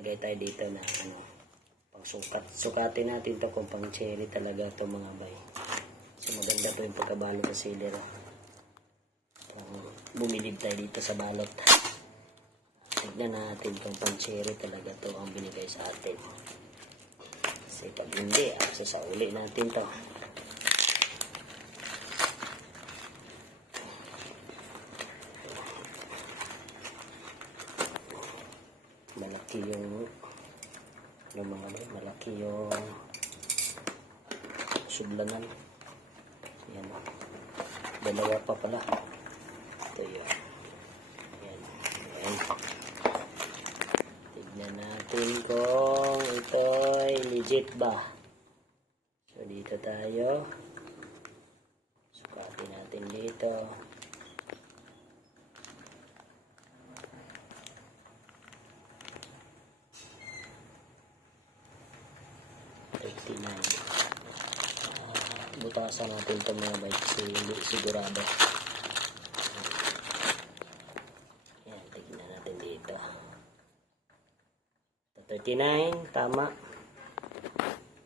lagay tayo dito na pang sukat. Sukatin natin to kung pang cherry talaga to mga bay. So maganda to yung pagkabalot sa sealer. Bumilib tayo dito sa balot. Tignan natin kung pang cherry talaga to ang binigay sa atin. Kasi pag hindi, sasauli natin to. Malaki malaki yung sublanan. Yan. Dalawa pa pala. Ito yun. Yan. Yan. Tignan natin kung ito'y legit ba. So dito tayo. Sukatin natin dito. Butasan natin ito mga bike kasi hindi sigurado. Yan, tignan natin dito. 39, tama.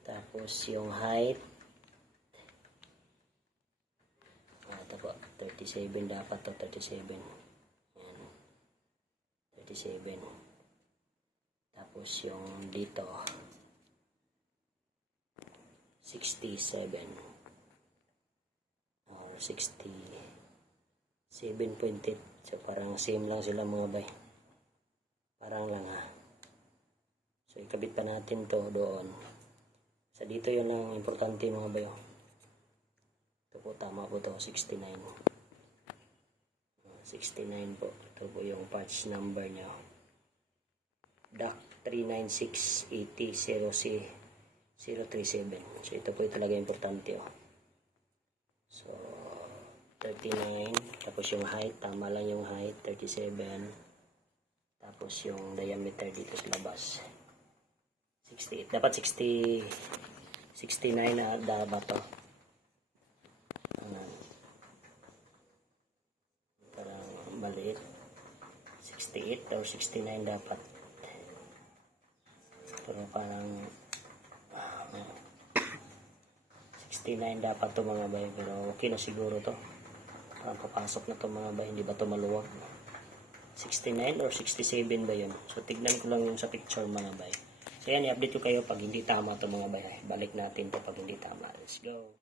Tapos yung height. Ito po, 37 dapat to, 37. Yan. 37. Tapos yung dito, 67. 67.8. So parang same lang sila mga bay. Parang lang ha. So ikabit pa natin to doon. Sa dito yun ang importante mga bay. Ito po tama po to, 69. 69 po. Ito po yung parts number nyo. DAC 39680C037. So ito po yung talaga importante oh. So 39, tapos yung height, tama lang yung height, 37, tapos yung diameter dito sa labas, 68, dapat 60, 69 na dapat to, parang maliit, 68 or 69 dapat, pero parang 69 dapat to mga bay, pero okay na siguro to. Papasok na to mga bay, hindi ba to maluwag? 69 or 67 ba yun? So tignan ko lang yung sa picture mga bay. So yan, i-update ko kayo pag hindi tama to mga bay. Balik natin to pag hindi tama. Let's go!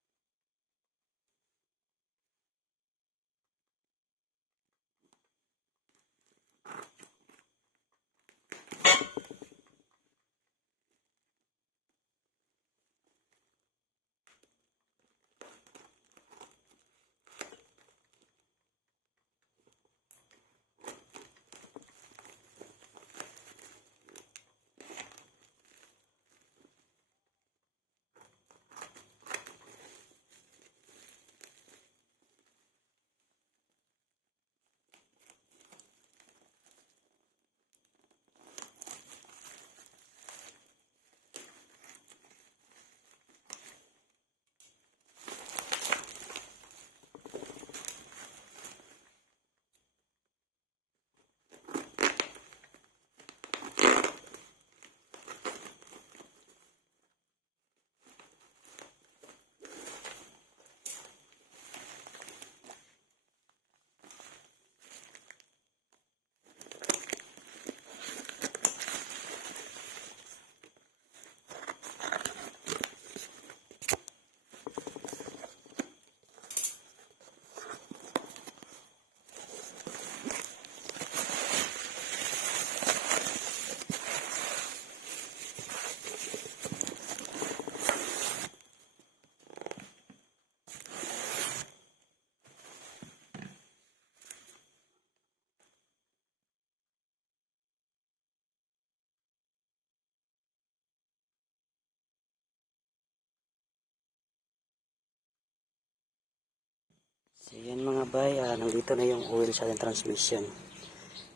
So yan mga bay, nandito na yung oil sa transmission.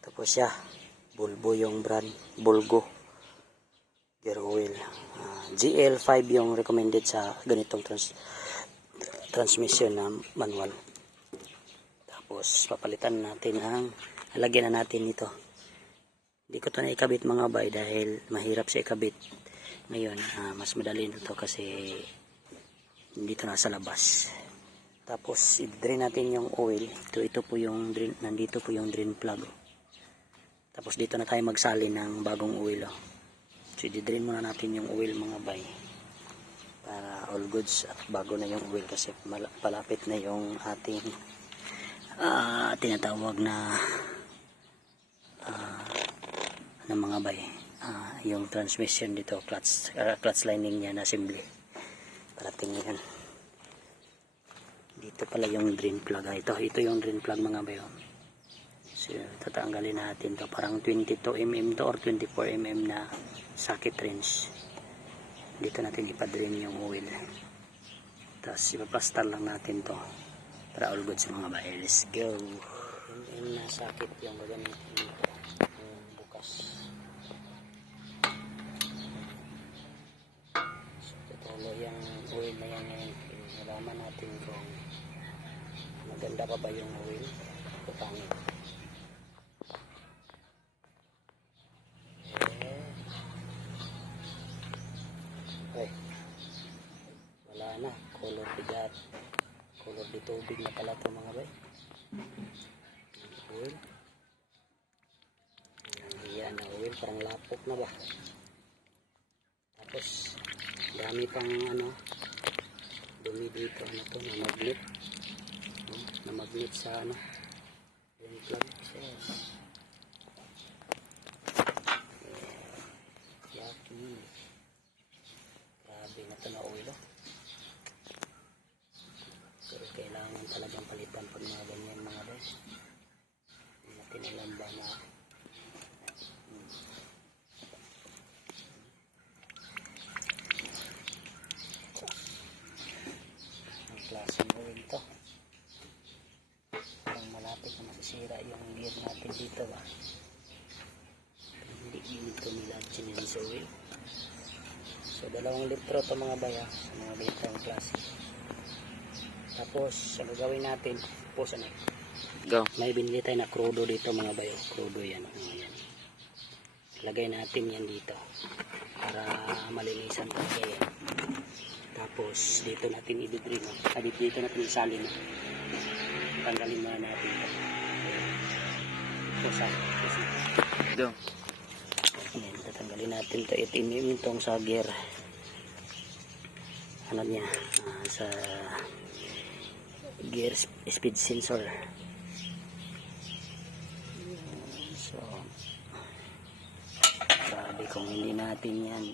Tapos siya, Bulbo yung brand, Bulgo gear oil. GL5 yung recommended sa ganitong transmission na manual. Tapos papalitan natin ang, halagyan na natin ito Hindi ko to na ikabit mga bay dahil mahirap siya ikabit. Ngayon, mas madali nito kasi dito na sa labas. Tapos i-drain natin yung oil. Ito po yung drain, nandito po yung drain plug. Tapos dito na tayo magsalin ng bagong oil. So i-drain muna natin yung oil mga bay. Para all goods at bago na yung oil kasi palapit na yung ating tinatawag na mga bay, yung transmission dito, clutch lining niya na assembly. Parating yan. Dito pala yung drain plug. Ito yung drain plug mga bay. So tatanggalin natin to, parang 22 mm to or 24 mm na socket wrench. Dito natin ipa-drain yung oil. Tapos ipaplastar lang natin to para all good sa mga bay. Let's go. Yung na socket yung gagamitin dito. Yung bukas. So tutulo yung oil na yan ngayon. Nalaman natin kung maganda pa ba yung oil o pangit. Okay. Wala na, color bigat, color di tubig na pala ito mga bay. Oil, yan na oil, parang lapok na ba. Tapos dami pang dumi dito, na magnet sa yung plug. So yucky. Grabe na ito na oil. Pero kailangan talagang palitan pag mga ganyan mga guys. Natin alam ba na ang klaseng oil to. Parang malapit na masisira yung gear natin dito ba. Hindi dito nila chinin sa oil. So 2 litro to mga baya, sa mga ganitong klase. Tapos ang gagawin natin, go. May binili tayo na crudo dito mga bayo. Crudo yan. Ayan. Lagay natin yan dito para malinisan talaga yan. Tapos dito natin i-drain. Dito natin isalin. Tanggalin muna natin ito. Go. Ayan, tatanggalin natin ito. Itinim itong sa gear. Ano niya? Sa gear speed sensor. So grabe kung hindi natin yan